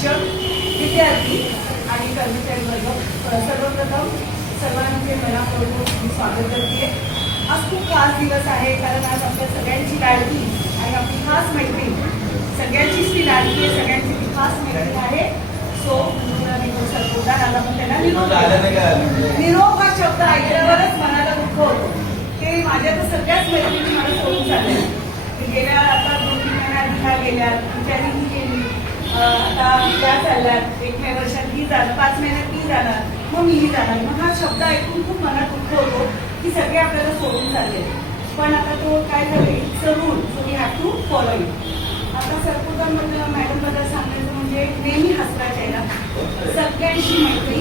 शिक्षक, विद्यार्थी आणि कर्मचारी वर्ग, सर्वप्रथम सर्वांचे मनापासून मी स्वागत करते. आज खूप खास दिवस आहे, कारण आज आपल्या सगळ्यांची लाडकी आणि आपली खास मैत्रीण, सगळ्यांचीच ती लाडकी आहे, सगळ्यांची ती खास मैत्रीण आहे. सो सरपोदा आज आपण त्यांना निरोप हा शब्द ऐकल्यावरच मनाला दुःख होतं. ते माझ्या तर सगळ्याच मैत्रिणी मला सोडून चालल्या. गेल्या आता 2-3 महिन्यात ह्या गेल्या, त्यांनी केली, आता त्या चालल्यात, 1 वर्षात ही जाणार, 5 महिन्यात ती जाणार, मग मीही जाणार. मग हा शब्द ऐकून खूप मनात दुःख होतो की सगळे आपल्याला सोडून चालले. पण आता तो काय झाले, it's a rule, so we have to follow it. आता सरपोदांबद्दल मॅडमबद्दल सांगायचं म्हणजे नेहमी हसरा चेहरा, सगळ्यांची मैत्री,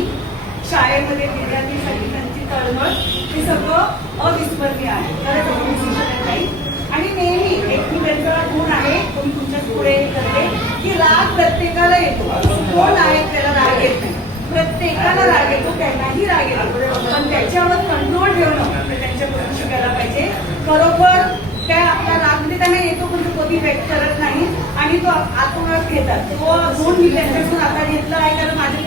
शाळेमध्ये विद्यार्थ्यांसाठी त्यांची तळमळ, हे सगळं अविस्मरणीय आहे. नाही आणि नेहमी एक मी त्यांचा गुण आहे, तो मी तुमच्या पुढे करते की राग प्रत्येकाला येतो. कोण आहे त्याला राग येत नाही, प्रत्येकाला राग येतो, त्यांनाही राग येतो, पण त्याच्यावर कंट्रोल ठेवणं त्यांच्याकडून शिकायला पाहिजे. बरोबर त्या आपला राग म्हणजे त्यांना येतो, पण तो कधी व्यक्त करत नाही आणि तो आत्मविश्वास घेतात. तो गुण मी त्यांच्याकडून आता घेतला आहे, कारण माझे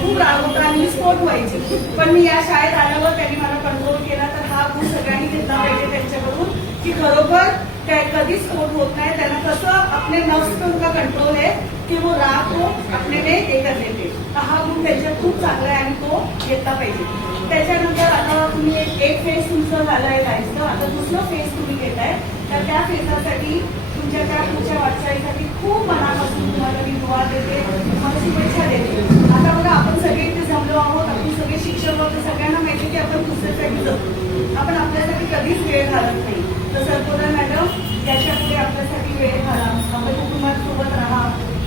खूप राग होता आणि मी स्फोट व्हायची. पण मी या शाळेत आल्यावर त्यांनी मला कंट्रोल केला. तर हा गुण सगळ्यांनी घेतला पाहिजे त्यांच्याकडून की खरोखर त्या कधीच स्फोट होत नाही. त्यांना कसं अपने नफ्स पे उनका कंट्रोल है की वो राग को अपने में हे कर देते. तर हा गुण त्यांच्यात खूप चांगला आहे आणि तो घेतला पाहिजे. त्याच्यानंतर आता तुम्ही एक फेज तुमचं झालंय लाईफचं, आता दुसरं फेज तुम्ही घेताय. तर त्या फेजासाठी तुमच्या त्या पुढच्या वाटचालीसाठी खूप मनापासून तुम्हाला मी दुआ देते, तुम्हाला शुभेच्छा देते. आता बघा, आपण सगळे इथे जमलो आहोत, आपण सगळे शिक्षक आहोत, सगळ्यांना माहिती की आपण दुसऱ्यासाठी जगतो, आपण आपल्यासाठी कधीच वेळ घालत नाही. तर सरपोदा मॅडम, त्याच्यापुढे आपल्यासाठी वेळ घाला, आपल्या कुटुंबासोबत राहा,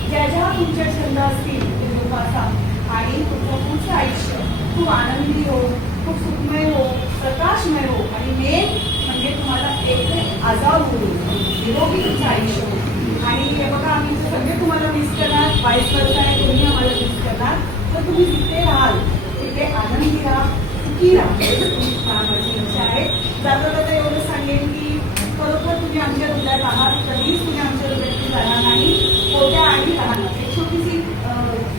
ज्या ज्या तुमच्या छंद असतील ते जोपासा आणि तुमचं पुढचं आयुष्य खूप आनंदी हो, खूप सुखमय हो, प्रकाशमय हो आणि मेन म्हणजे तुम्हाला एक आजाद होईल, निरोगी तुमचं आयुष्य हो. आणि हे बघा, आम्ही सगळे तुम्हाला मिस करणार, 22 वर्ष आहे, तुम्ही आम्हाला मिस करणार. तर तुम्ही जिथे राहाल तिथे आनंदी राहा, सुखी राहा, माझी आहे. जाता जाता एवढं सांगेन की खरोखर तुम्ही आमच्या हृदयात आहात, कधीच तुम्ही आमच्या हृदयातून जाणार नाही, कोट्या आणि राहणार. एक छोटीशी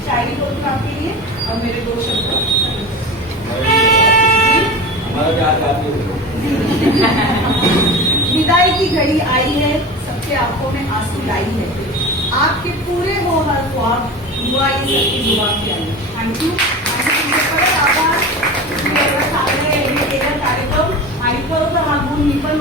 शायरी बोलून आपली मेरे 2 शब्द. विदाई की घड़ी आई है, सबके आंखों में आंसू लाई है, आपके पूरे हो हर ख्वाब, दुआ ही सबकी दुआ की आई. थँक्यू. आणि परत आभार, तुम्ही एवढं चांगलं हे केलं कार्यक्रम. आणि खरोखर हा गुण मी पण